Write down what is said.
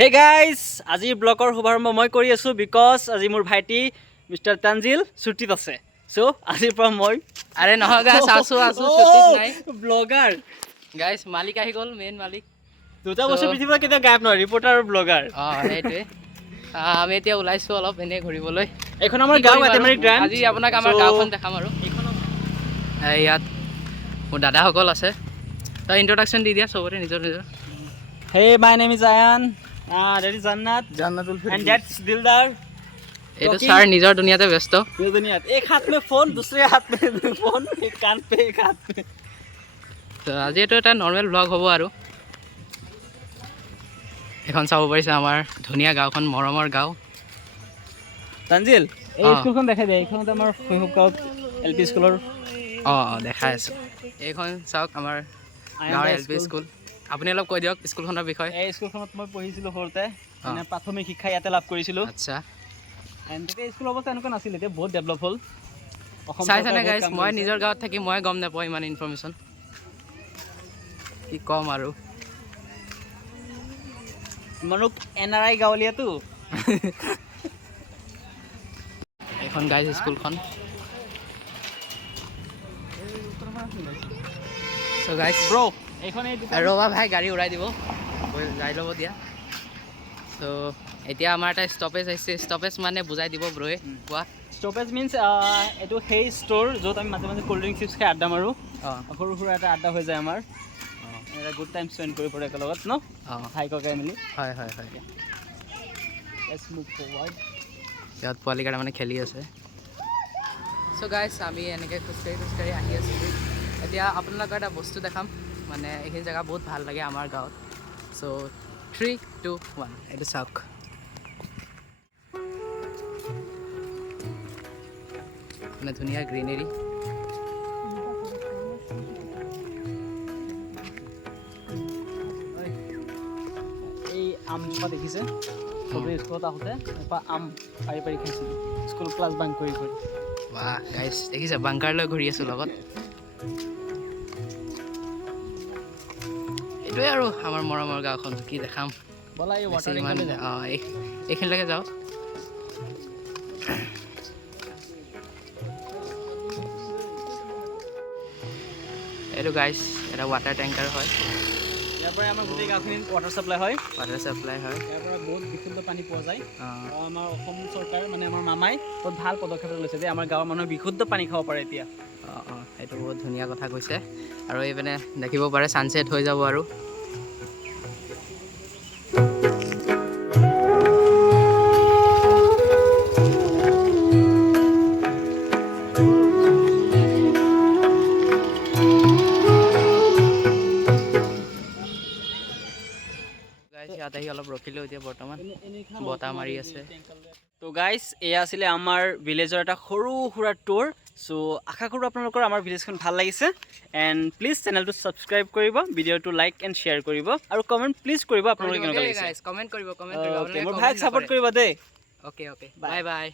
Hey guys, আজিৰ ব্লগৰ শুভাৰম্ভ মই কৰি আছো because আজি মোৰ ভাইটি মিস্টাৰ তানজিল ছুটিত আছে। সো আজিৰ পৰা মই আৰে নহয় গাইস আছো ছুটিত নাই ব্লগাৰ গাইস মালিক আহি গল মেইন মালিক দুটা বছৰ পৃথিৱীৰ কেতিয়া গায়ব নহয় ৰিপৰ্টাৰ আৰু ব্লগাৰ সেইটোৱে আমি এতিয়া ওলাইছো অলপ এনে ঘুৰিবলৈ এখন আমাৰ গাঁও এটেমাৰি গ্ৰান্ড আজি আপোনাক আমাৰ গাঁওখন দেখাম আৰু ইয়াত মোৰ দাদাসকল আছে তো ইন্ট্ৰোডাকচন দি দিয়া সবৰে নিজৰ নিজৰ Hey, my name is Ayan. That is Jannatul Firdaus. And that's Dildar. ये तो सार निजर दुनिया ते व्यस्त ये दुनिया एक हाथ में फोन दूसरे हाथ में फोन एक कान पे एक हाथ में তো আজি তো এটা নরমাল ব্লগ হ'ব আৰু এখন চাব পাৰিছে আমাৰ ধুনিয়া গাঁওখন মৰমৰ গাঁও তানজিল এই স্কুলখন দেখাই দে এইখন আমাৰ শৈশৱ গাঁও এলপি স্কুলৰ দেখাই আছো এইখন চাওক আমাৰ গাঁৱৰ এলপি স্কুল আপুনি অলপ কৈ দিয়ক স্কুলখনৰ বিষয়ে এই স্কুলখনত মই পঢ়িছিলো সৰুতে মানে প্ৰাথমিক শিক্ষা ইয়াতে লাভ কৰিছিলো আচ্ছা এণ্ড তেতিয়া স্কুল অৱস্থা এনেকুৱা নাছিল এতিয়া বহুত ডেভেলপ হ'ল চাইছানে গাইছ মই নিজৰ গাঁৱত থাকি মই গম নাপাওঁ ইমান ইনফৰমেশ্যন কি কম আৰু মানুহ এনআৰআই গাঁৱলীয়াটো এখন গাইছ স্কুলখন সো গাইছ ব্ৰো এইখন এই ৰবা ভাই গাড়ী উৰাই দিব যাই ল'ব দিয়া সো এতিয়া আমাৰ এটা ষ্টপেজ আহিছে ষ্টপেজ মানে বুজাই দিব ব্ৰয়ে কোৱা ষ্টপেজ মিন্স এইটো সেই ষ্ট'ৰ য'ত আমি মাজে মাজে ক'ল্ড ড্ৰিংক চিপছ খাই আড্ডা মাৰোঁ সৰু সুৰা এটা আড্ডা হৈ যায় আমাৰ এটা গুড টাইম স্পেণ্ড কৰি পৰে একেলগত ন হাই ককাই মেলি হয় হয় হয় লেটছ মুভ ফৰৱাৰ্ড ইয়াত পোৱালিকেইটা মানে খেলি আছে চ' গাইছ আমি এনেকৈ খোজকাঢ়ি আহি আছিলোঁ এতিয়া আপোনালোকৰ এটা বস্তু দেখাম মানে এইখিনি জেগা বহুত ভাল লাগে আমাৰ গাঁৱত চ' 3, 2, 1 এইটো চাওক মানে ধুনীয়া গ্ৰীনেৰী এই আমজোপা দেখিছে চবেই স্কুলত আহোঁতে এপা আম পাৰি পাৰি খাইছিলোঁ স্কুল ক্লাছ বাংক কৰি কৰি বাহ গাইছ দেখিছে বাংকাৰলৈ ঘূৰি আছোঁ লগত এইটোৱে আৰু আমাৰ মৰমৰ গাঁওখন কি দেখাম ব'লা এই ৱাটাৰ এইখিনিলৈকে যাওঁ এইটো গাইছ এটা ৱাটাৰ টেংকাৰ হয় ইয়াৰ পৰা আমাৰ গোটেই গাঁওখিনিত ৱাটাৰ চাপ্লাই হয় ইয়াৰ পৰা বহুত বিশুদ্ধ পানী পোৱা যায় আমাৰ অসম চৰকাৰ মানে আমাৰ মামাই বহুত ভাল পদক্ষেপ লৈছে যে আমাৰ গাঁৱৰ মানুহে বিশুদ্ধ পানী খাব পাৰে এতিয়া সেইটো বহুত ধুনীয়া কথা কৈছে আৰু এইপিনে দেখিব পাৰে ছানছেট হৈ যাব আৰু ইয়াত আহি অলপ ৰখিলোঁ এতিয়া বৰ্তমান বতাহ মাৰি আছে তো গাইজ এয়া আছিলে আমাৰ ভিলেজৰ এটা সৰু সুৰা টুৰ চ' আশা কৰোঁ আপোনালোকৰ আমাৰ ভিলেজখন ভাল লাগিছে এণ্ড প্লিজ চেনেলটো ছাবস্ক্ৰাইব কৰিব ভিডিঅ'টো লাইক এণ্ড শ্বেয়াৰ কৰিব আৰু কমেণ্ট প্লিজ কৰিব আপোনালোকে কেনেকুৱা লাগিছে কমেণ্ট কৰিব মোৰ ভাইক ছাপোৰ্ট কৰিব দেই অ'কে বাই বাই